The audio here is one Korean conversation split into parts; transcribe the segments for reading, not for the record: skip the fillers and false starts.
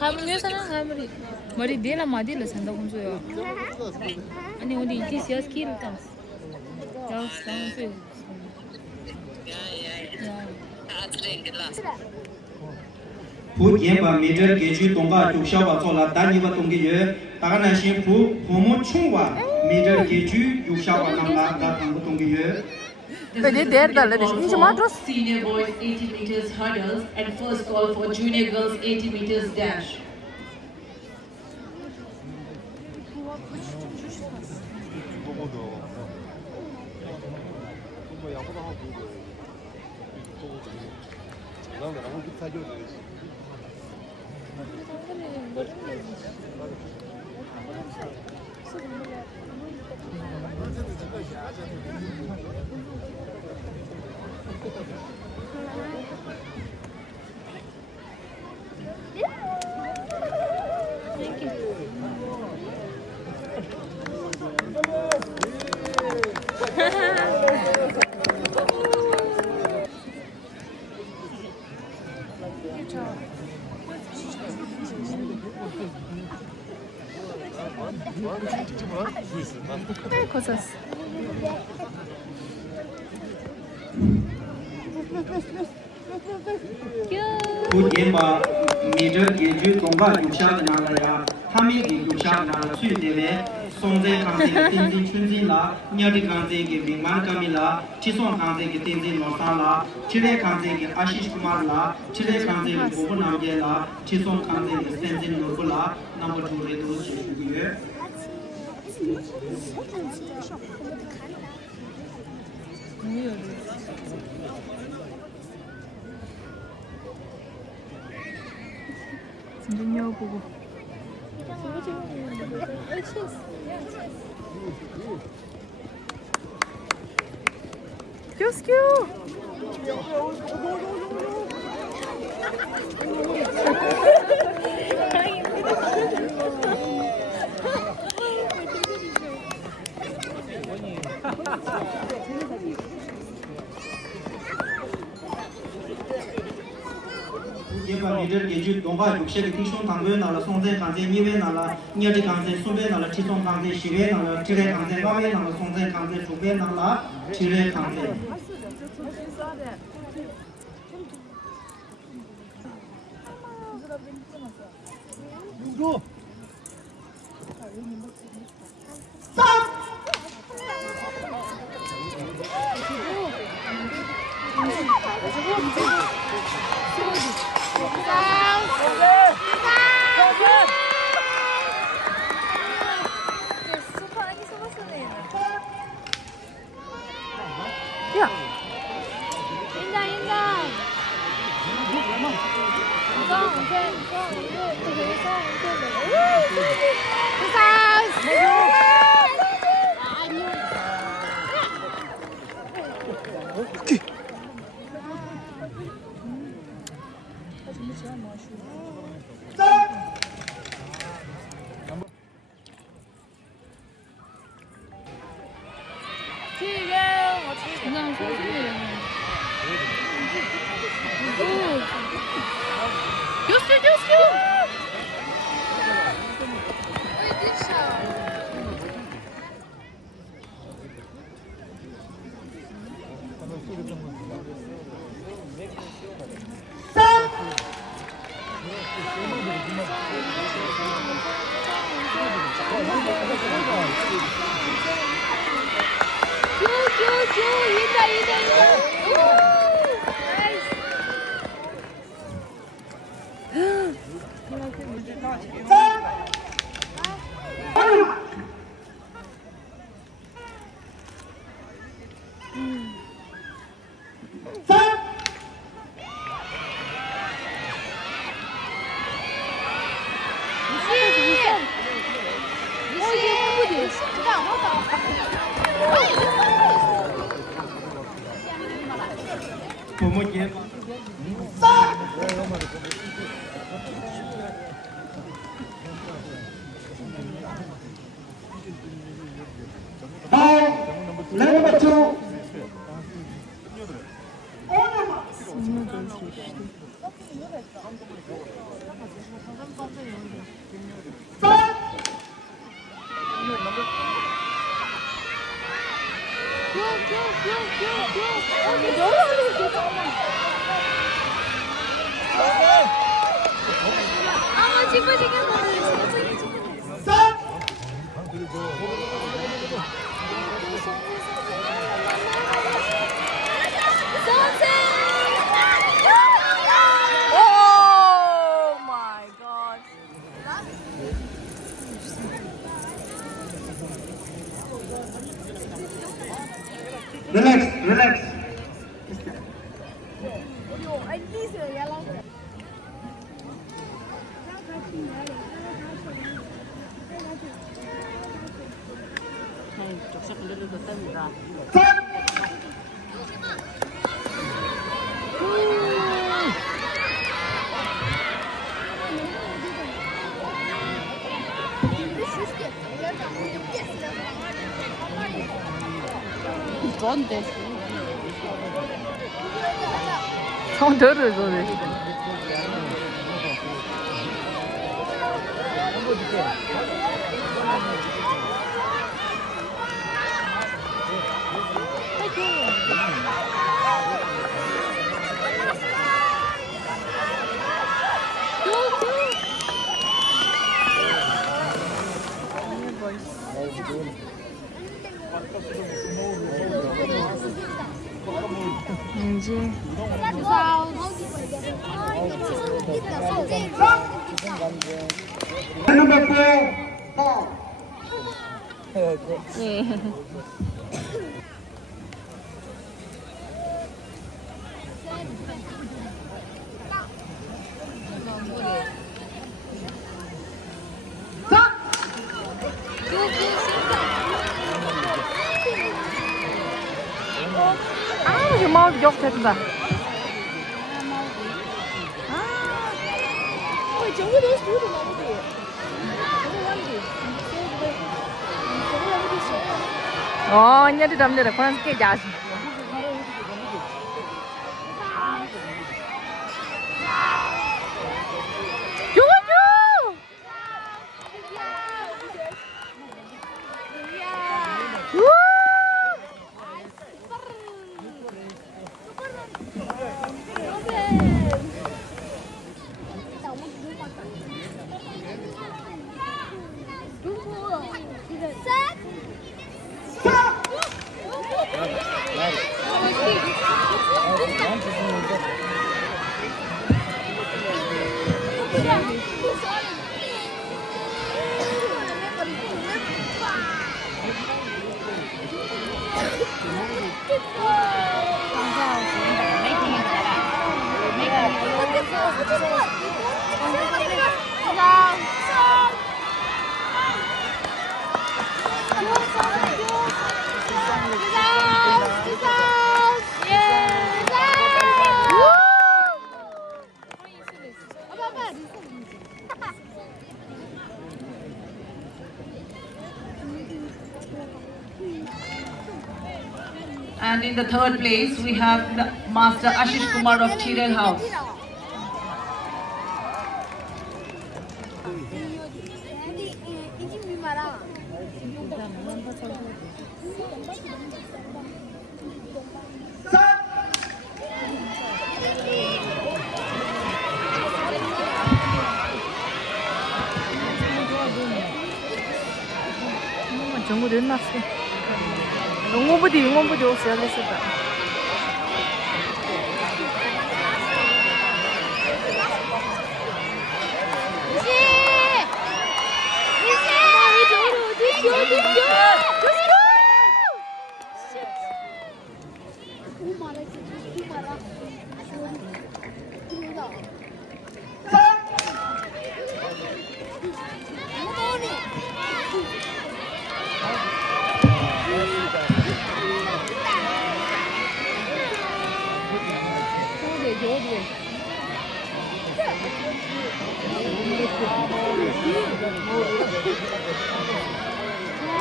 가물이 사는 가물이 머리 대라 마디를 산다 혼자요. 아니 어디 이티시아 스키를 타. 야, 스타운스. 푸디엠바 메저 게주 동가 죽샤와 졸라 다니바 동기에 다가나신 푸 호모 총와 메저 게주 죽샤와 강라 다탕부 동기에 Senior boys 80 meters hurdles and first call for junior girls 80 meters dash. 푸디엠바 메저 게주 동가 죽샤 나라야 타미기 죽샤 나라 수이데베 송제 강제 틴진 춘진라 냐디 강제게 빙만 카밀라 치송 강제게 틴진 노사라 치레 강제게 아시시 쿠마르라 치레 강제게 보고남게라 치송 강제게 센진 노불라 넘버 2 레도 시슈기에 진준여 보고. 큐스큐. 푸디엠바 메저 게주 동가 죽샤게 티숑 당베 나라 송제 강제 니베 나라 냐디 강제 소베 나라 치송 강제 시베 나라 치레 강제 바베 나라 송제 강제 주베 나라 치레 강제 야. 인다 인다. 그냥 소리를. 교수. 부모님 Number 2 Number 2 Oh my god. Relax. 뭔데? 성들을 소리. 이제 Number 4, Paul. 아, 저 마우스 역됐다. nhớ đi đâm đây là con cái giá gì? Chú chú. And in the third place, we have Master Ashish Kumar of Chirel House. 전부 끝났어. 응원부디 없어야 됐을까?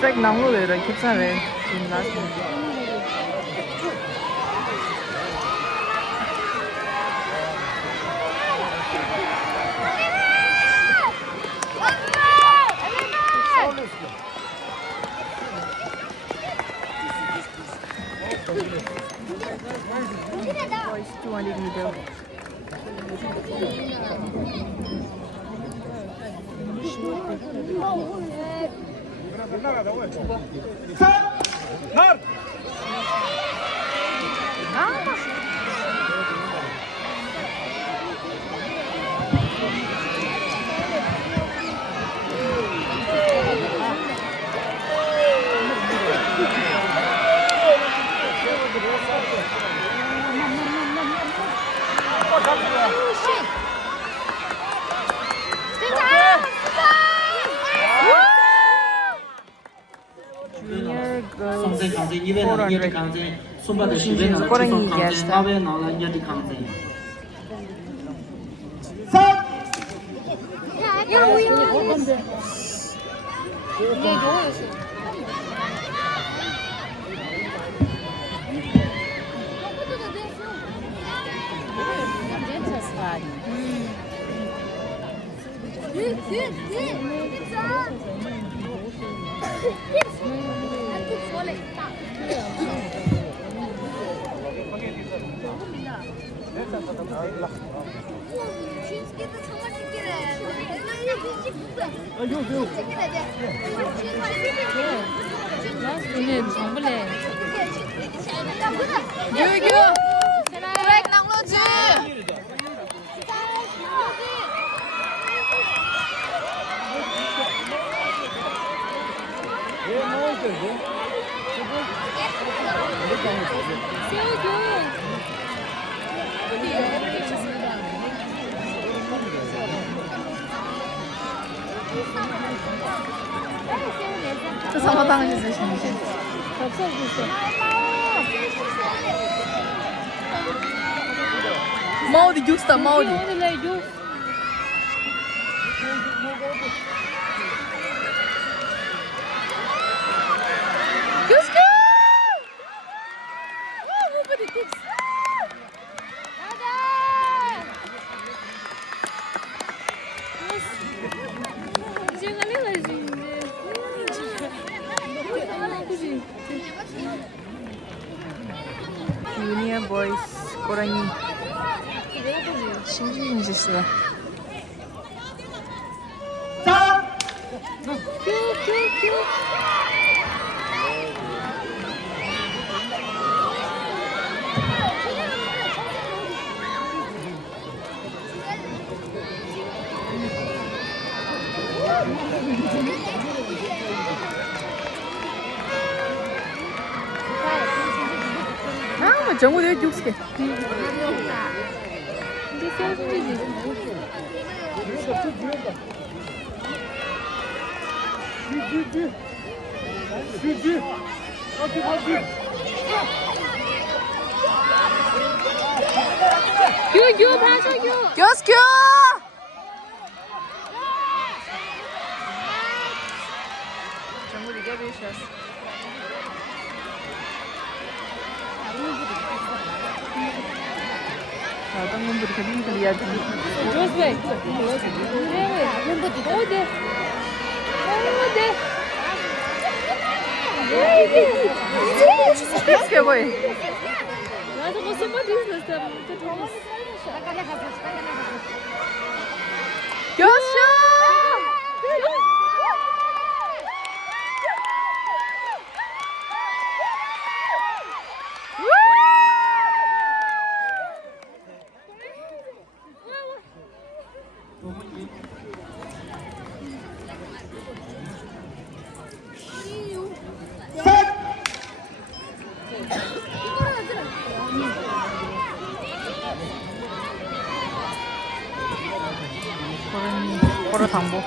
Trách nóng rồi rồi kiếp sao vậy? Nhìn lá 큐. Junior girls 400. 꼬랑이 얘기했어. 오늘 정글래. 유유. 트랙 낭로즈. 저 사마당을 해주시는 게 없어졌어. 마오디 육스다 마오디. 육스. Junior boys 꼬랑이 신기해졌어. 전부 내가 죽게. 교 반사 교. 교스 교. 전부 이게 비셨어. 어떤 분들이 그림을 이야기. 조스웨이. 어디? 어디? 뭐해? 나도 무슨 말 있었어? 교수! 걸어 당보.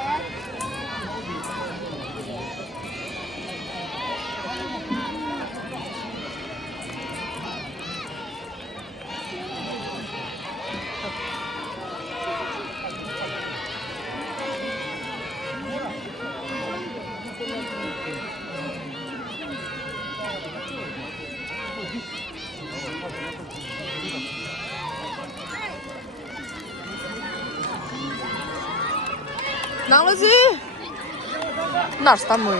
Nanglısı. Narstan mı?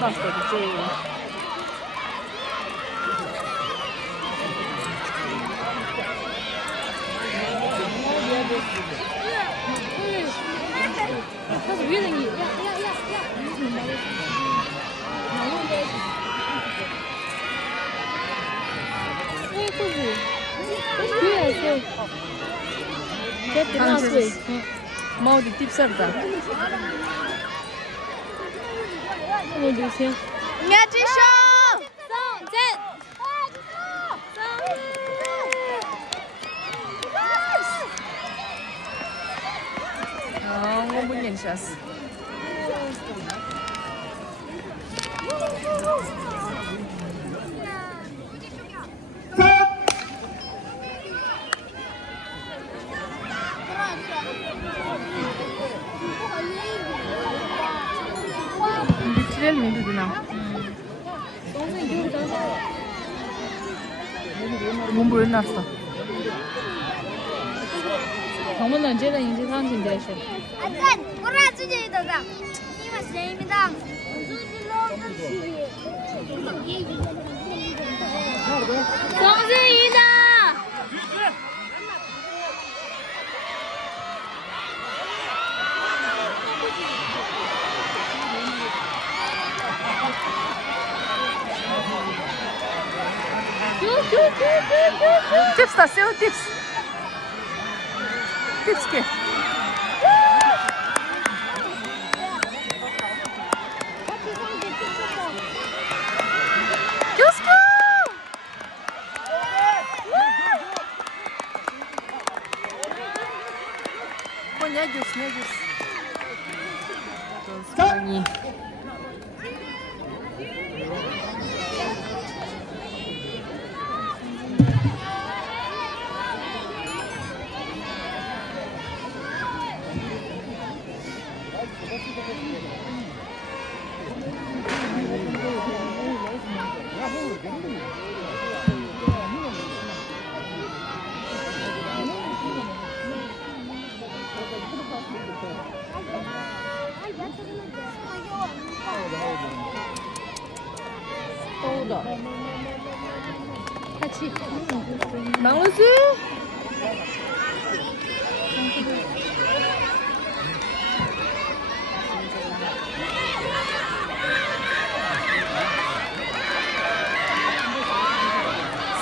Narstan mı? 마우디 팁ሰር다. 어디 있어요? 야지쇼!我不认识。미치렐 민두구나. 몸부 끝났어. 방문은 언제나 인지 상신 대신. 안전! 뭐라 주제이다가 이마 세입니다. 정승이다! 팁스 다 세우 팁스. 팁스 게. Не здесь. Они. 같이 나오지?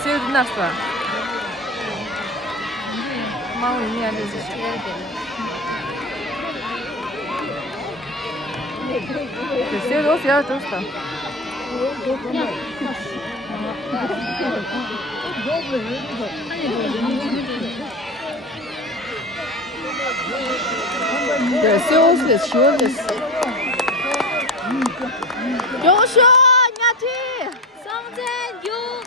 새우 났어. 마음 의미 안 되지. 새우 오세요, 좋다. 네, 새우스 시원했어. 여쇼, 야티, 성전 6.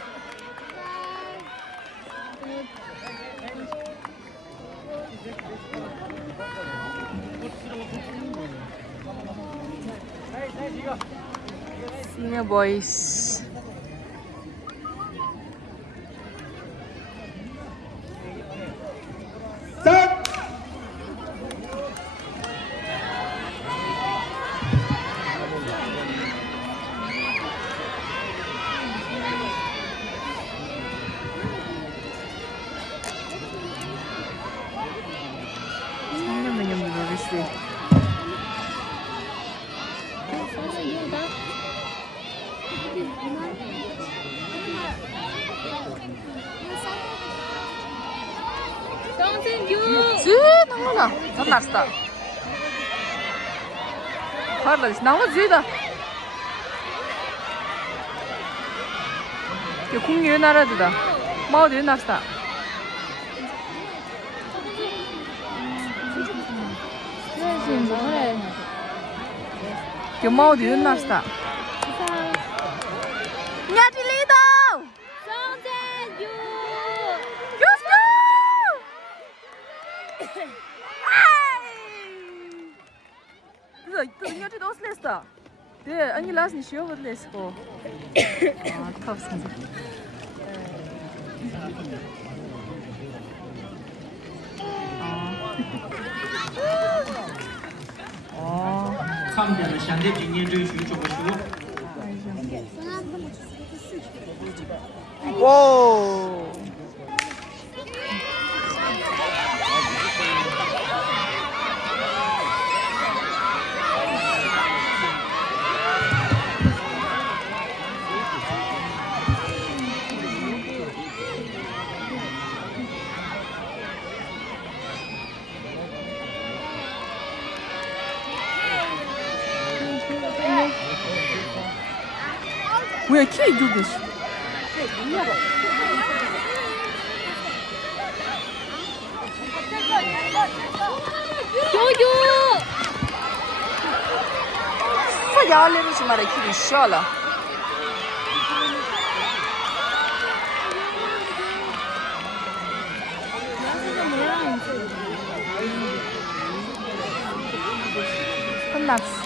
Senior boys. Нормально. Занарста. Харлась. 나무 뒤에다. 이거 공유 나라드다. 마우드 나스타. 이거 마우드 나스타. 야til리도. 성재유. Ты не dos lista. De они las не show вот леско. А, тавсын. 상대는 현대 진행주의 주주고 오. 뭐야 키 이거 요요 Fagliare ci mare chi risciola. 끝났어.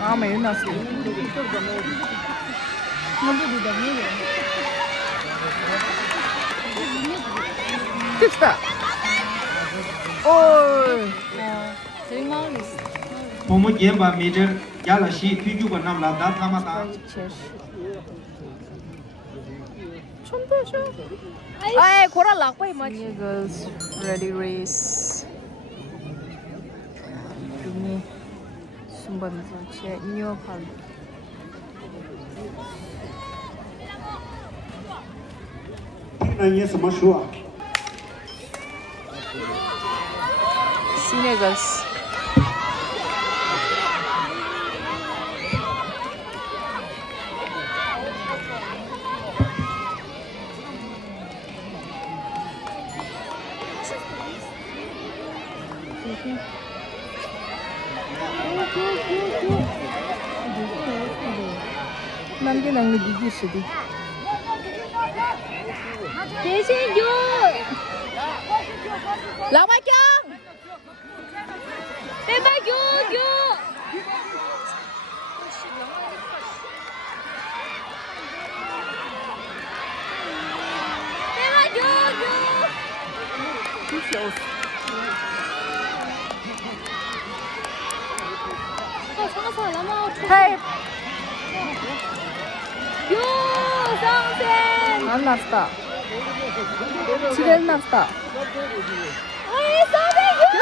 아, 막 일어났어. 됐다. 오. 저희 마을에 있어. Pomoy Gemba Major Yalashi Tuju Banam Lada Tamata. 아이, 고라 락바 이 맛이. Junior girls ready race. Ini sumban saja new hal. Ini semua show. Senior girls. 남게 낭리 이길 수도. 대신 요. 라바경. 대박 요. 대박 요. 상사 라마. 헤이. 요 상생 안 났다. 집에 났다. 어이 상생 요.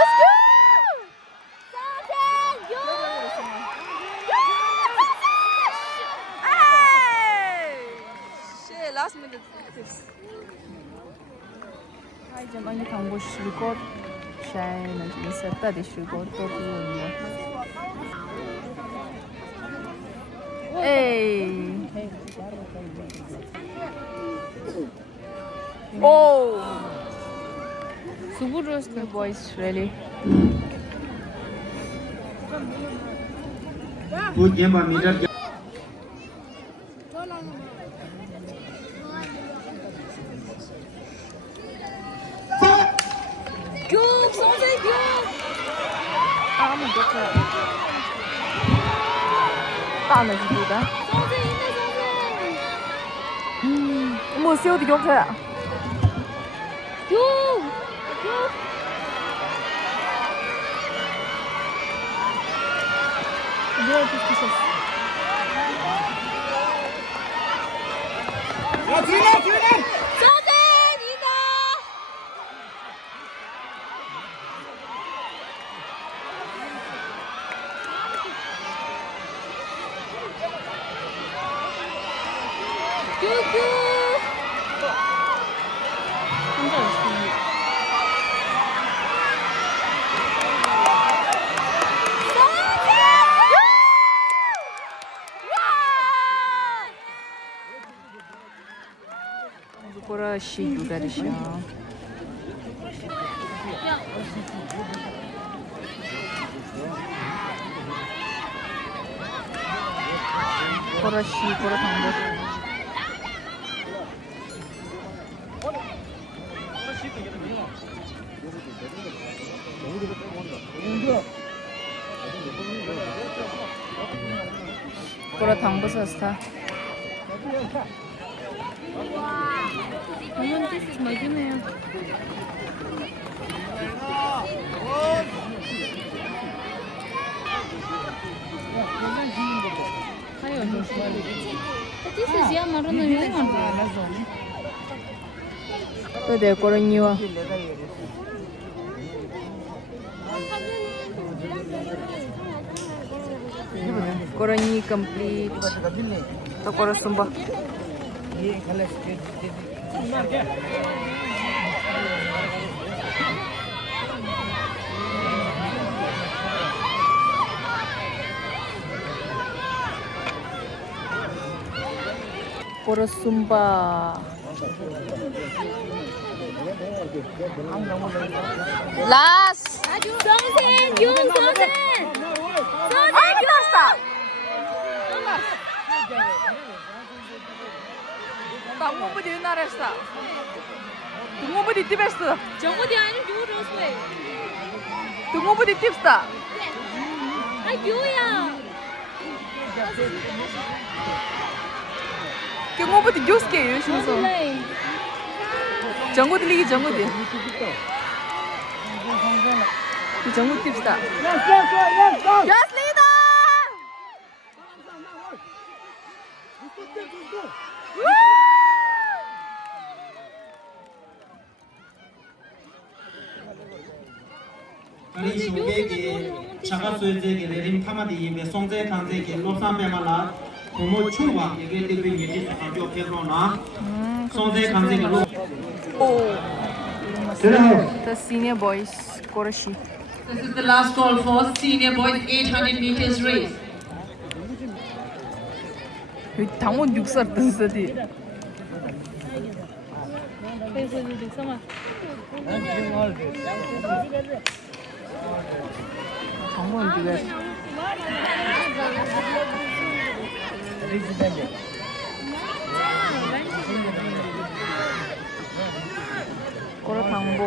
상생 요. Shit, last minute tips. Hai jam anh thằng bố sử cốt sai là chỉ sẽ ta để sử cốt tốt hơn. Ê. Oh, Suburos the boys really. Pomoy Gemba Major Cứu sống dây cứu. Ah, mình biết rồi. Ta là gì đó? Sống dây in sống dây. Mua siêu thì không thể ạ. Cứu. Đưa cái cái Agora cheio da chão. Agora cheio, agora tambor. Agora tambor está. 이건 뜻이 맞으네요. 아유, 뜻이 야 말하는 유행한데 알아서. Ede agora niwa. Agora ni complete. Agora sumba. 고로 숨바. 라스. 선생, 윤 선생. 아, 기다렸다. 당모부디 나랬어. 동모부디 팁했어. 정우디 아니면 유로스웨이. 동모부디 팁스다. 아, 유야. 경모부디 교스케 열심히. 선생. 정우디 리기 정우디. 이 정우 팁스다. 야스 리더. 아니 쇼게게 차가 소제게 레림 타마디 예베 송제 칸제게 로산베말라 고모 추와 예게 데베 예지 사죠 페로나 송제 칸제게 로 The senior boys Korashi. This is the last call for senior boys 800 meters race. 당원 6살 뜬스디. 그래서 이제 sama. 당원 6살. 고라 당보.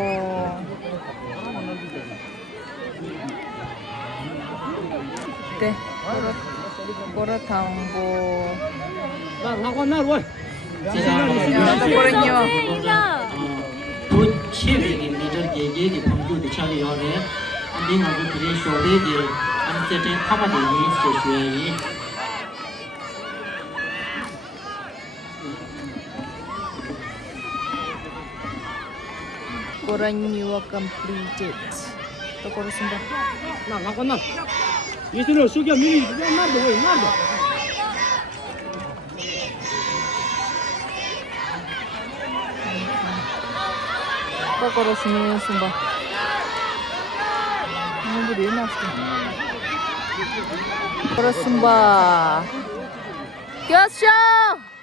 네. 고라 당보. 고라니요. 또 체외게 미터 게게 컴퓨터 차리 요래 안디 나도 그래 쇼데게 안세테 타마디 니 세슈에이 고라니와 completed. 또 고르신다. 이슬로 숙여 미리 말도 왜 말도 또 고르시는 순간. 너무 내놨어. 고르신바. 교쇼.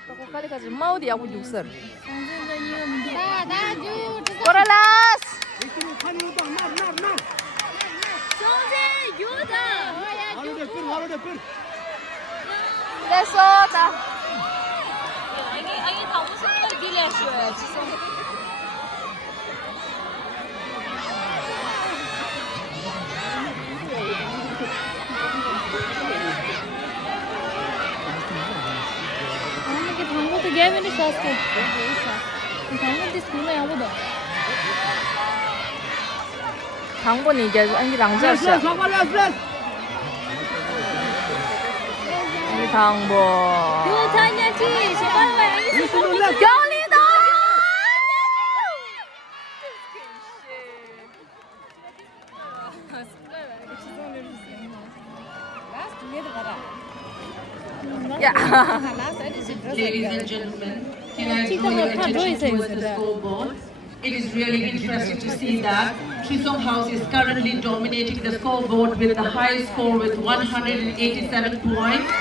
거기까지 가지 마우디 야구 6살. 고라라스. 선생, 유다. 바로 대필 됐어다. 아니 다 무슨 걸 딜레셔야 지성. 아니 그 방법도 개면이 좋았어. 방법 디스플레이 아무도. 당분이 이제 아니 랑자시야. 이 당보. 유타냐지 시발라 아니 경리다. 야. Ladies and gentlemen, can I draw your attention towards the scoreboard? It is really interesting to see that Trisong House is currently dominating the scoreboard with the highest score with 187 points.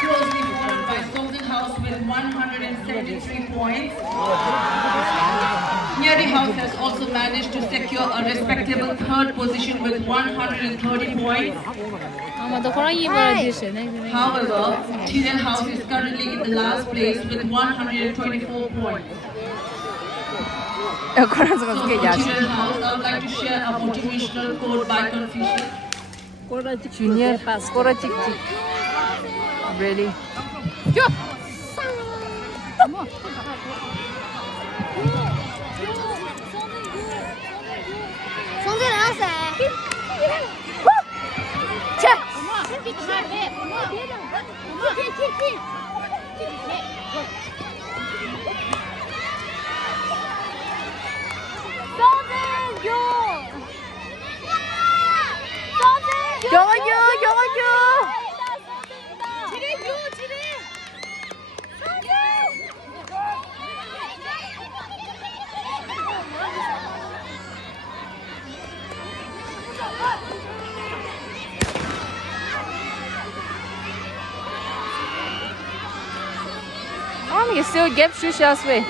Closely followed by Songzhen House with 173 points. Nyeri House has also managed to secure a respectable third position with 130 points. 아마도 호랑이 말해주시네. However, Tibetan House is currently in the last place with 124 points. 야, 그래서 So 어떻게 for 야지? Tibetan House, I would like to share a motivational quote by Confucius. 주니어 꼬라 찍찍. Ready? 야! 성질 나왔어. 자! 경원유! 경원유! still get shoes way.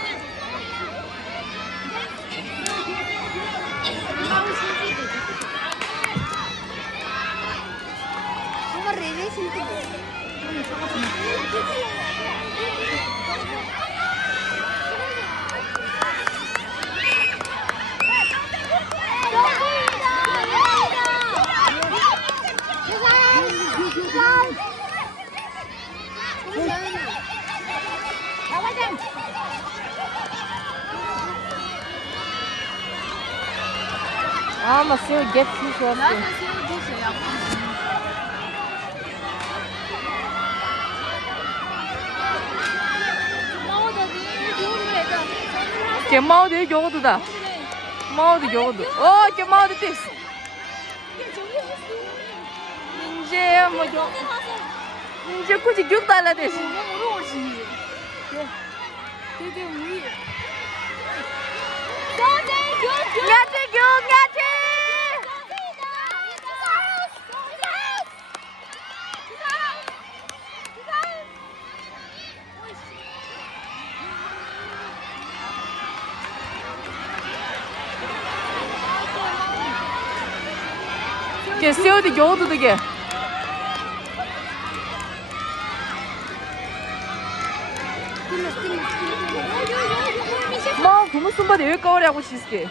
Ama still get shoes way. 걔 마우드 요거도다. 마우드 요거도. 걔 마우드 됐어. 이제 뭐 이제 굳이 육 달라 됐어. 야채. 걔 세우디 요거도 되게. 뭐 고무 손바닥 여기 거울하고 시스게.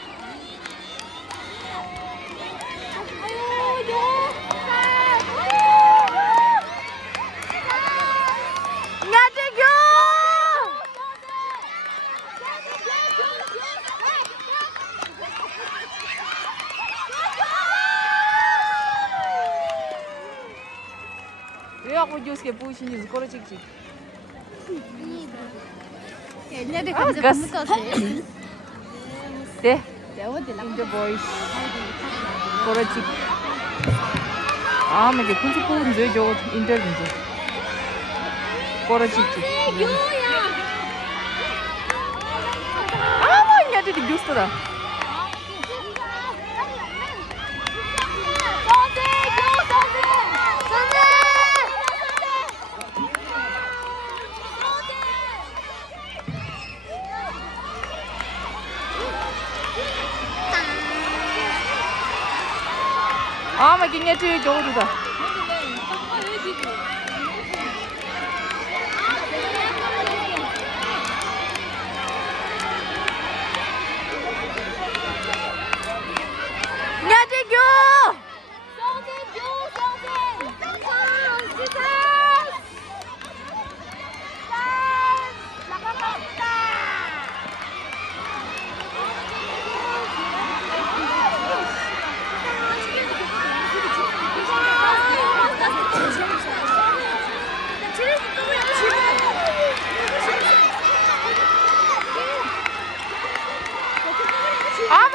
왜 하고 요새 보이시니 거를 찍지? 옛날에 아, 감자 가스. 못 먹었어. 네. 인제 보이시. 거를 찍. 이게 군수 보는데 저 인터뷰인데. 거를 찍지. 뭐 이제 뉴스다. 막 이게 저 요거다.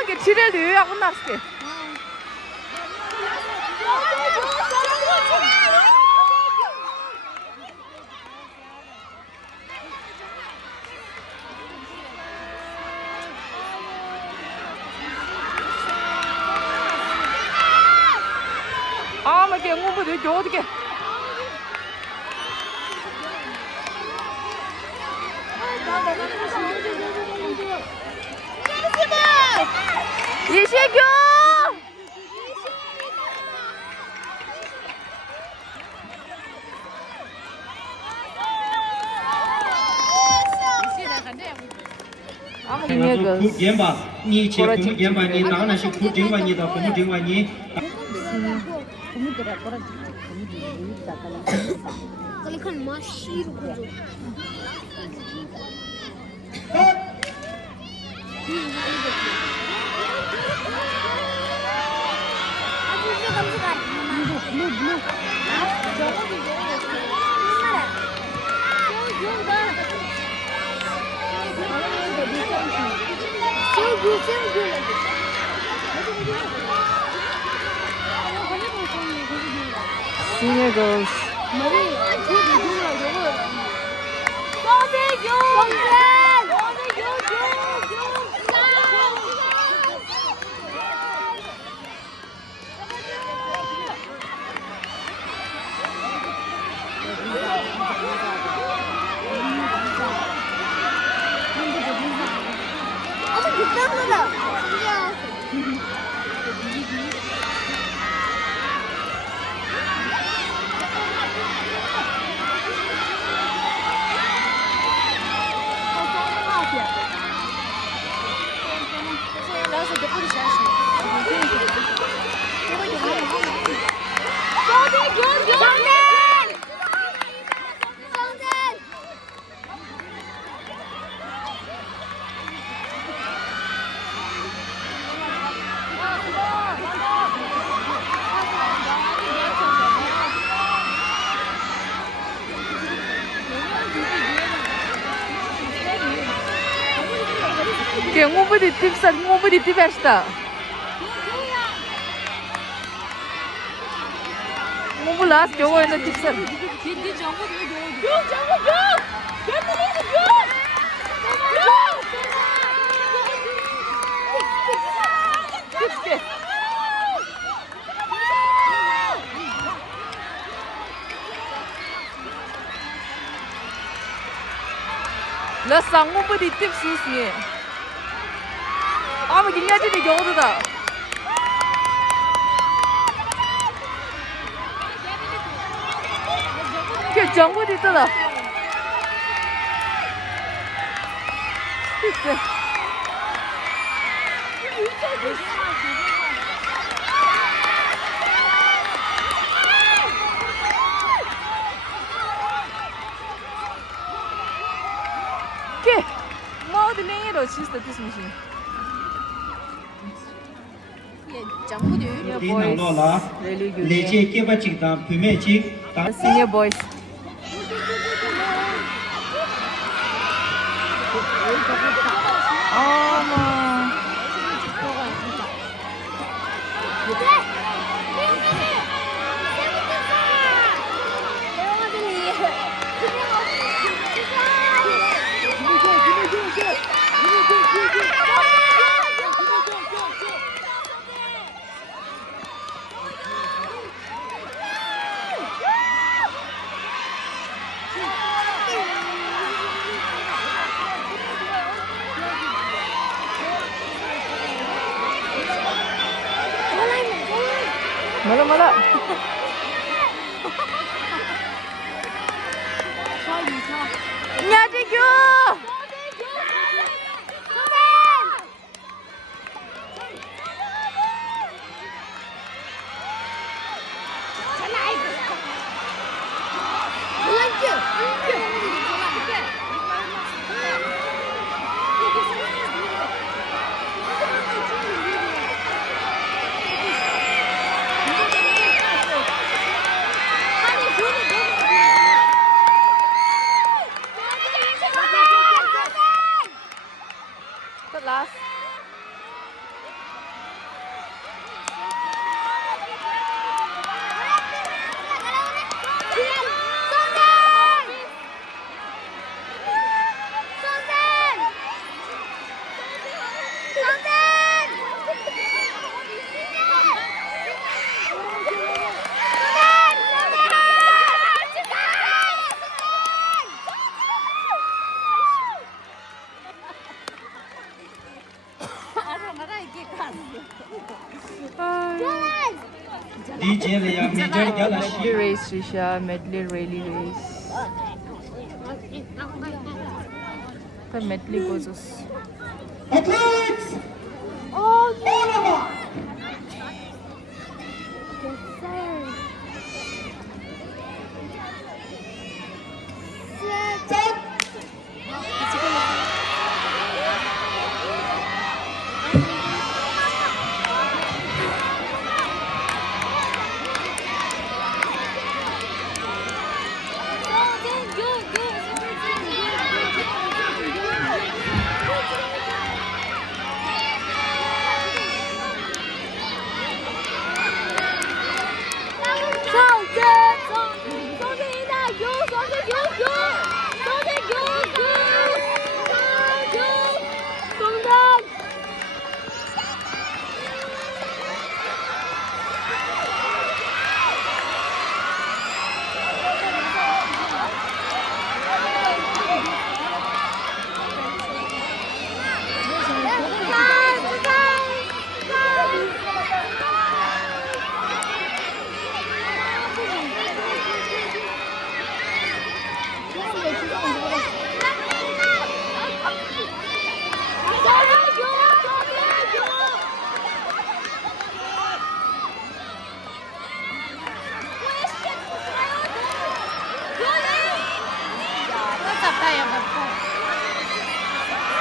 이게 지뢰를 왜 하고 났을게? 이게 영웅부들 이렇게 어떻게? 이시규! 국延吧，你切公延吧，你当然是苦整吧，你的公整吧，你。 그러니까 마시로 거죠. Senior girls. 극단으로. ngô đi tiếpesta. Ngô last jogo ina tipsar. La sangu bu di tip sus ni. Ama ginyacı ne gördü da. Ke jangu di da. Tipse. Ke mau di lenye ro chiste tismishi. Really good. Senior boys. Oh man. Mala. Nyaji kyo. Last. Medley race, Risha. Medley rally race. The medley goes. Athletes! Oh, All yes, sir.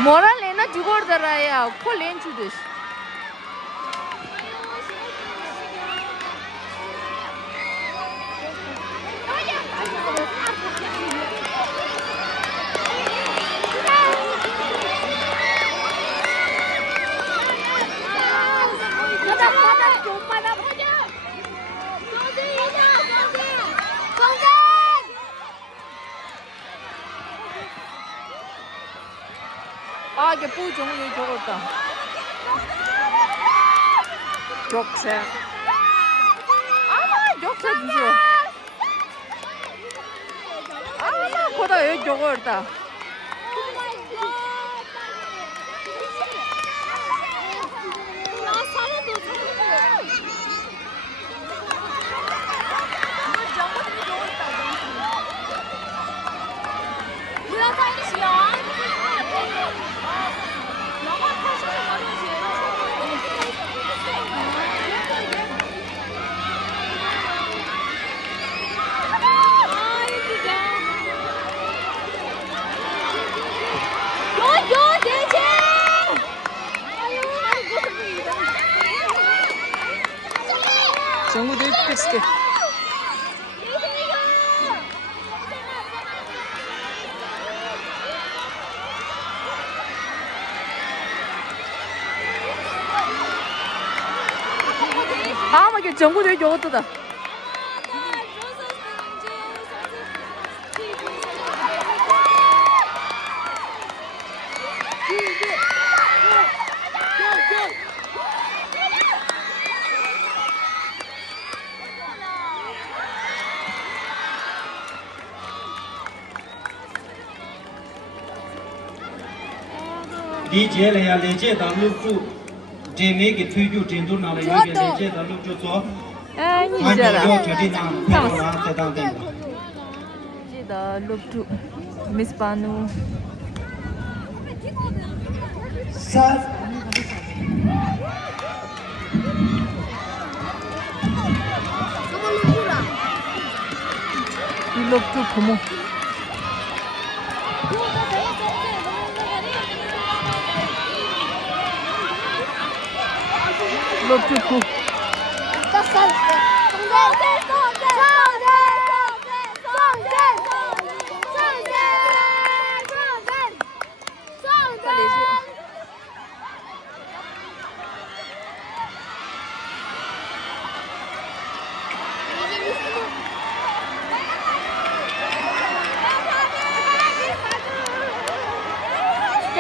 뭐라 레나 죽어더라야 콜렌 주듯 아 이게 뿌종이 저거다 족새 아 족새 주죠 아 보다 여기 저거다 정우들 비스켓 아 막 정우들 저것도다 이 제래야 레제 담루주 제메기 투주 진도 나래 여기 레제 담루주 저 아니 아니 이자라 요 저디나 페로라 세단데 지다 룩투 미스 바누 사 룩투 부모 룩투 부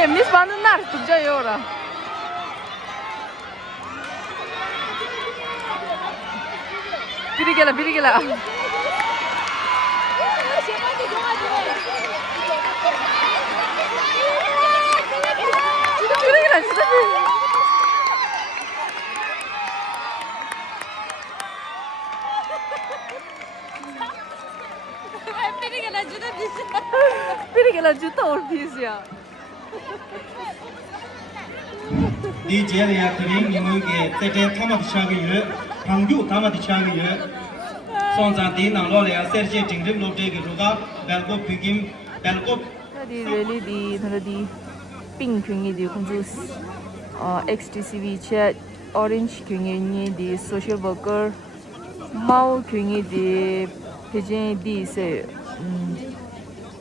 미스 바누 날 tuttuyor biri gele biri gele juta or biz ya 이 제래야 그림 이모게 세테 타마디 차게 방주 타마디 차게 손자디 나로래야 세르제 딩림 로데게 로가 벨고 비김 벨고 di really di pink kyungi di kunju XTCV chat orange kyungi ni di social worker mau kyungi di pejin di se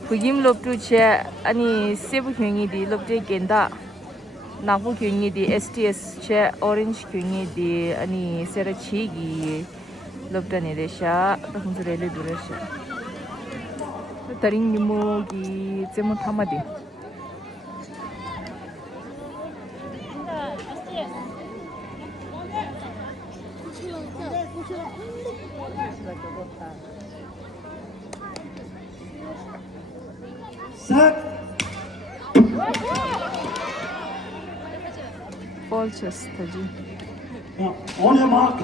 bugim loptu chat ani sebu kyungi di lopte genda nabu kyungi di STS chat orange kyungi di ani serachi gi lopta ne desha kunju really duresha taring nimo gi zemo thamadi Fall chest taji On your mark.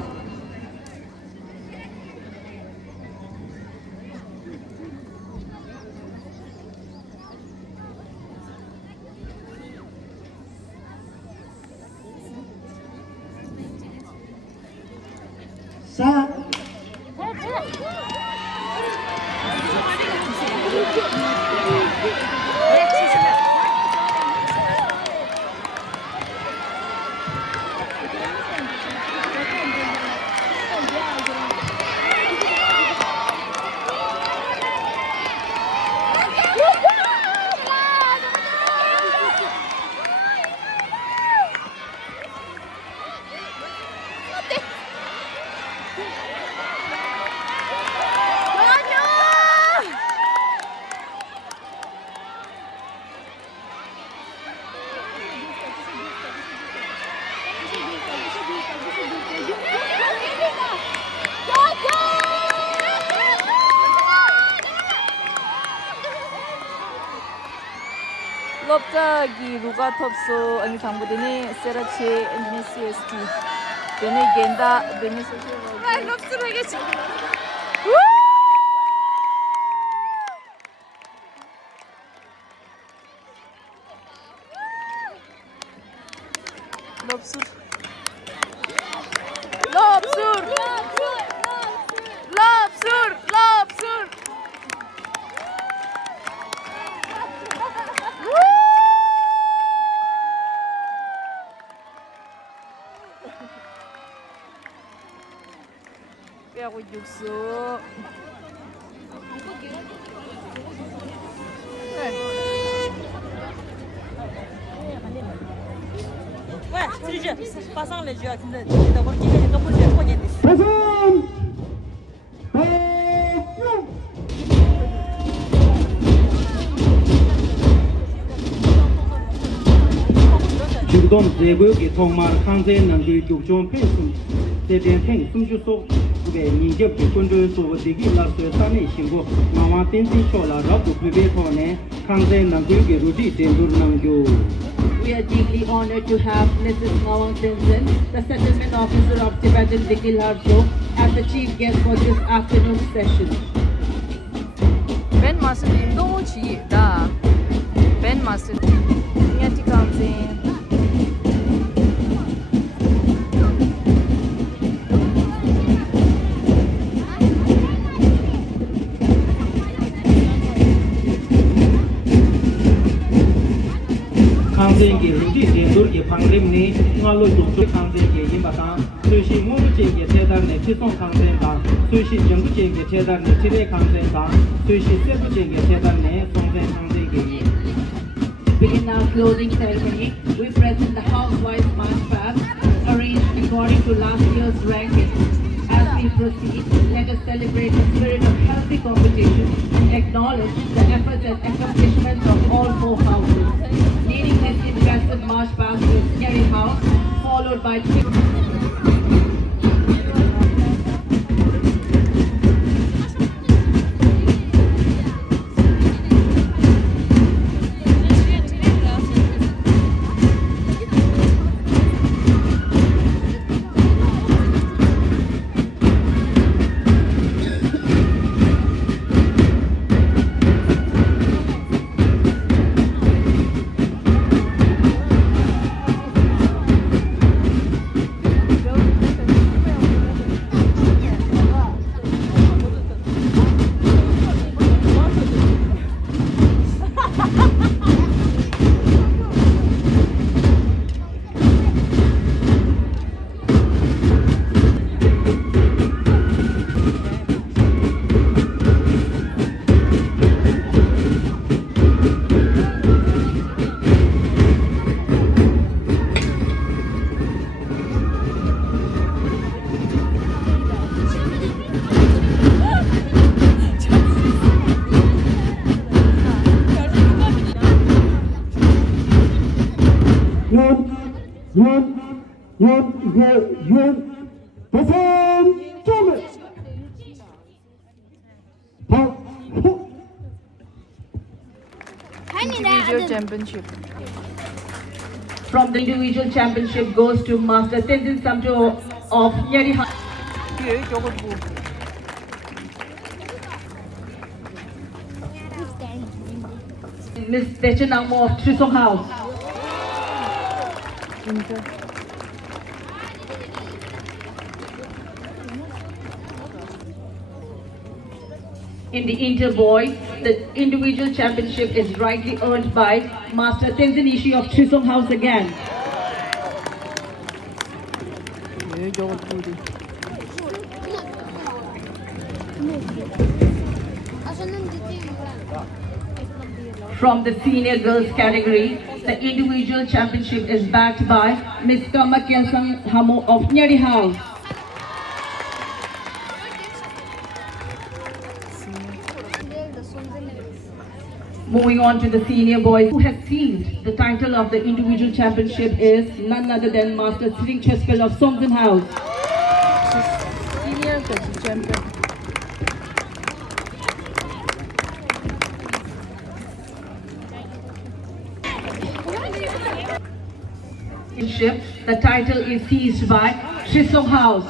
롭자기 루가 톱소 아니 당부되니 세라체 엔지니 CST 되니 겐다 되니 소셜 와 롭스라게 지 롭술 롭술 롭술 롭술 빼고 육수 Ouais, c'est le jeu. Passons le jeu. D'abord, qui est comme le jeu. 중동 제국의 통말 강제 능력 조정 폐순 대변 행 숨주소 그게 인접 군주 소대기 라서 산의 신고 마와 땡땡 초라 라고 비베토네 강제 능력의 루지 된도 남교. We are deeply honored to have Mrs. Ngawang Tenzin, the Settlement Officer of Tibetan Dikil Harsho, as the chief guest for this afternoon session. Ben Master 너무 지다. Ben Master 니한테 감세. 강제의 루지 된도의 방림니 나로 조정 강제의 임바다 수시 모르제의 대단의 최종 강제다 수시 정부제의 대단의 지뢰 강제다 수시 세부제의 대단의 성장 강제의 Begin our closing ceremony. We present the house-wise march past arranged according to last year's ranking. As we proceed, let us celebrate the spirit of healthy competition and acknowledge the efforts and accomplishments of all four houses. Leading this impressive march past is Nyeri House, followed by Individual championship. from the individual championship goes to Master Tenzin Samjo of Nyeri House. 뒤에 저거 뭐? Miss Techenangmo of Trisong House. In the inter boys, the individual championship is rightly earned by Master Tenzin Ishi of Trisong House again. 뒤에 저거 둘이. From the senior girls category, the individual championship is backed by Miss Kama Kelsang Hamo of Nyeri House. Moving on to the senior boys, who has sealed the title of the individual championship is none other than Master Sitting Chess Player of Songzen House. Senior Kaji champion. The title is seized by Trisong House.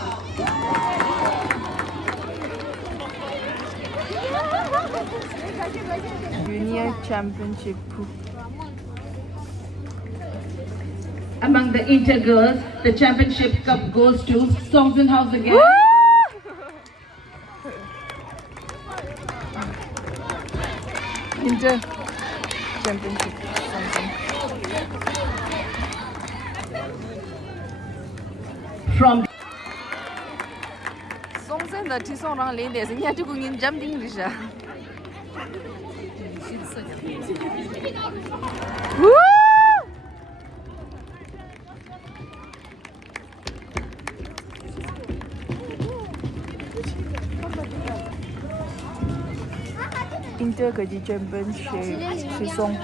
Junior championship. Among the inter girls, the championship cup goes to Songzen House again. Inter championship. From Songzen the Trisong rang lane des nya tu kungin jumping risha. Inter Kaji championship Trisong.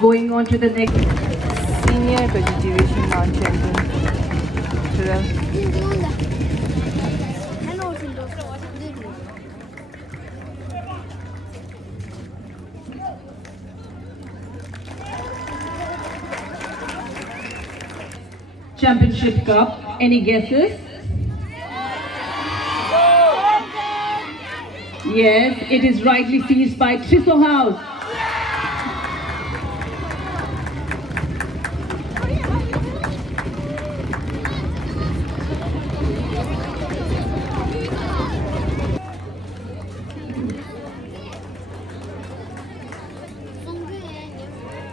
going on to the next. Senior Kaji division non-champion. Championship Cup. Any guesses? Yes, it is rightly seized by Trisong House.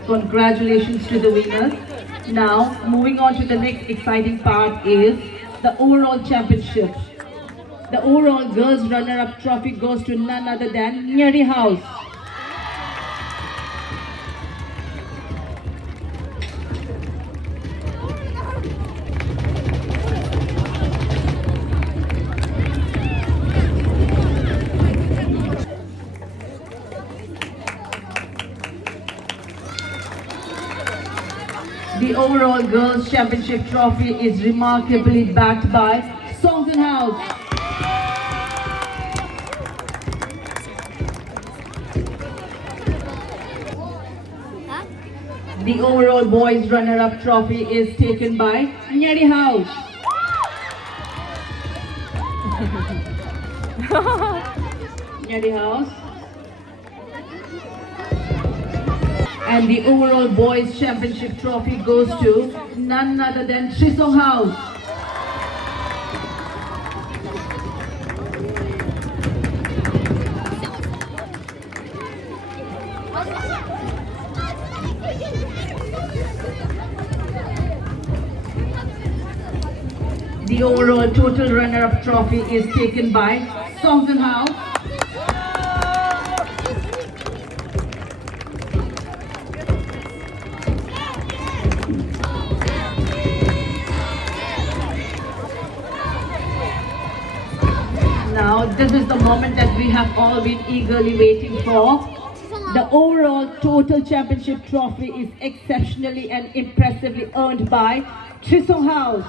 Congratulations to the winners. Now, moving on to the next exciting part is the overall championship. The overall girls runner-up trophy goes to none other than Nyeri House. The overall girls championship trophy is remarkably backed by Songzen House. The overall boys runner-up trophy is taken by Nyeri House. Nyeri House. And the overall boys championship trophy goes to none other than Trisong House. The overall total runner-up trophy is taken by Songzen House. Now, this is the moment that we have all been eagerly waiting for. The overall total championship trophy is exceptionally and impressively earned by Trisong House.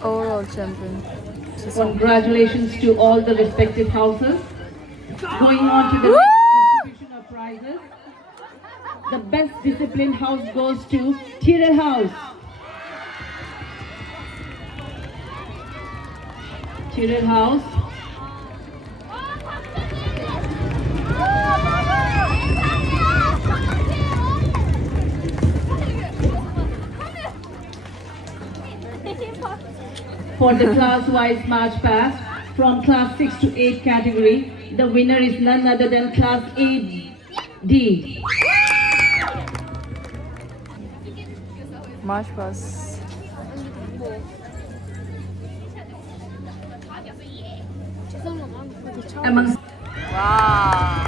Overall champion. Congratulations to all the respective houses. Going on to the next distribution of prizes. The best disciplined house goes to Tirel House. Tirel House. For the class-wise match pass from class 6 to 8 category, the winner is none other than class 8D. March pass. amongst Wow.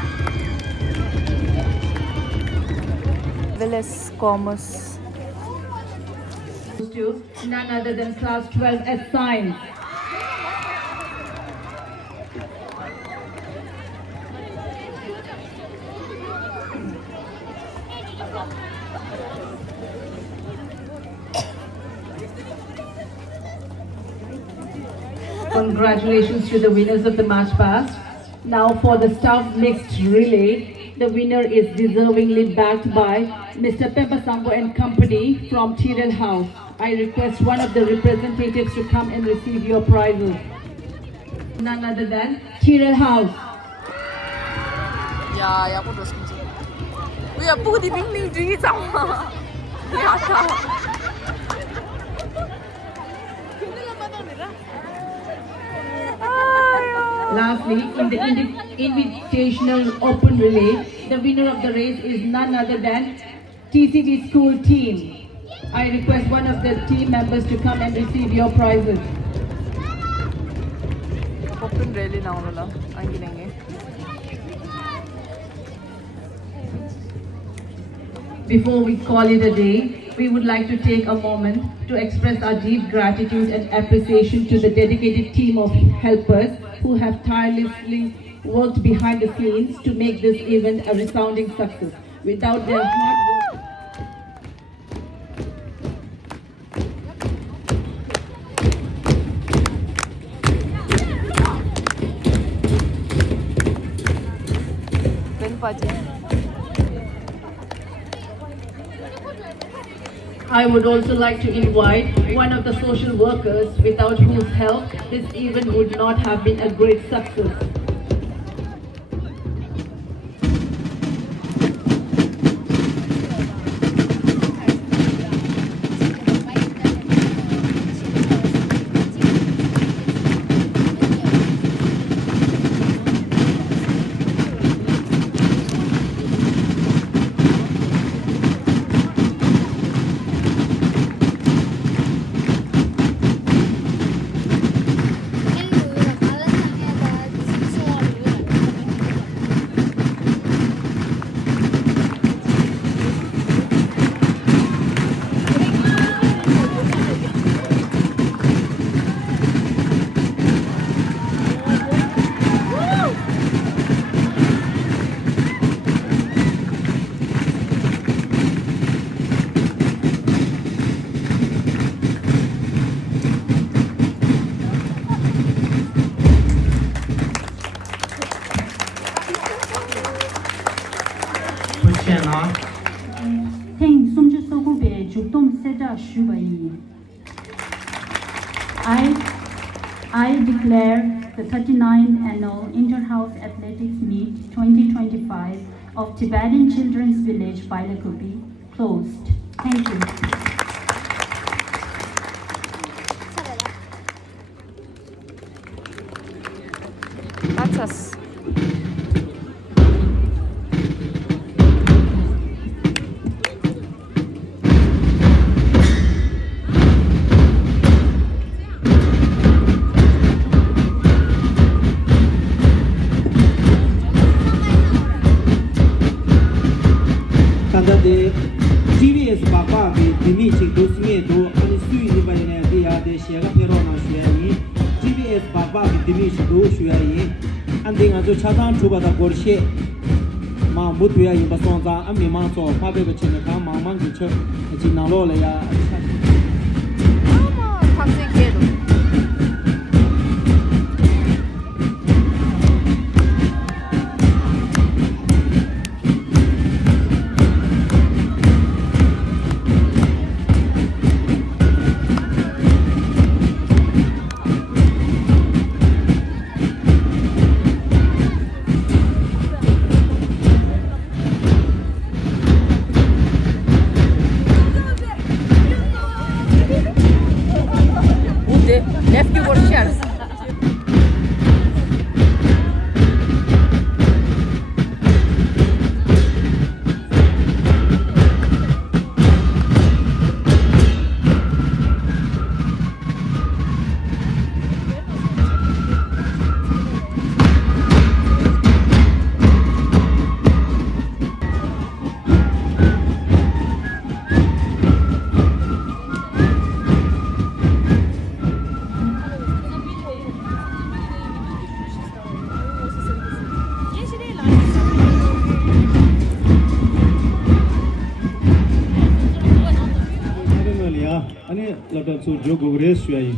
Village Commerce. to none other than class 12 as science. Congratulations to the winners of the match past. Now for the staff mixed relay, the winner is deservingly backed by Mr. Pempasambo and Company from Tyrrell House. I request one of the representatives to come and receive your prizes. None other than Tyrrell House. 야, 야구 넣었어. 야, 뿌디 빙빙 뒤잖아. 야, Lastly, in the invitational open relay, the winner of the race is none other than TCV school team. I request one of the team members to come and receive your prizes. 오픈 랠리 나오느라 안기랭게. Before we call it a day, we would like to take a moment to express our deep gratitude and appreciation to the dedicated team of helpers who have tirelessly worked behind the scenes to make this event a resounding success. Without their hard work, I would also like to invite one of the social workers without whose help this event would not have been a great success. I declare the 39th Annual Inter-House Athletics Meet 2025 of Tibetan Children's Village, Bylakuppe closed. Thank you. Gracias. TVS Papa Dimi Dosmedo and Sui Vane de Sierra Perona Shuani, TVS Papa Dimi Shuai, and then as a Chatan Tuba the Gorshe, Mamutua in Basonza, and Mimanso, Pablo Chinaka, Mamman, Chinalola. Australia, and let us so joke over Australia.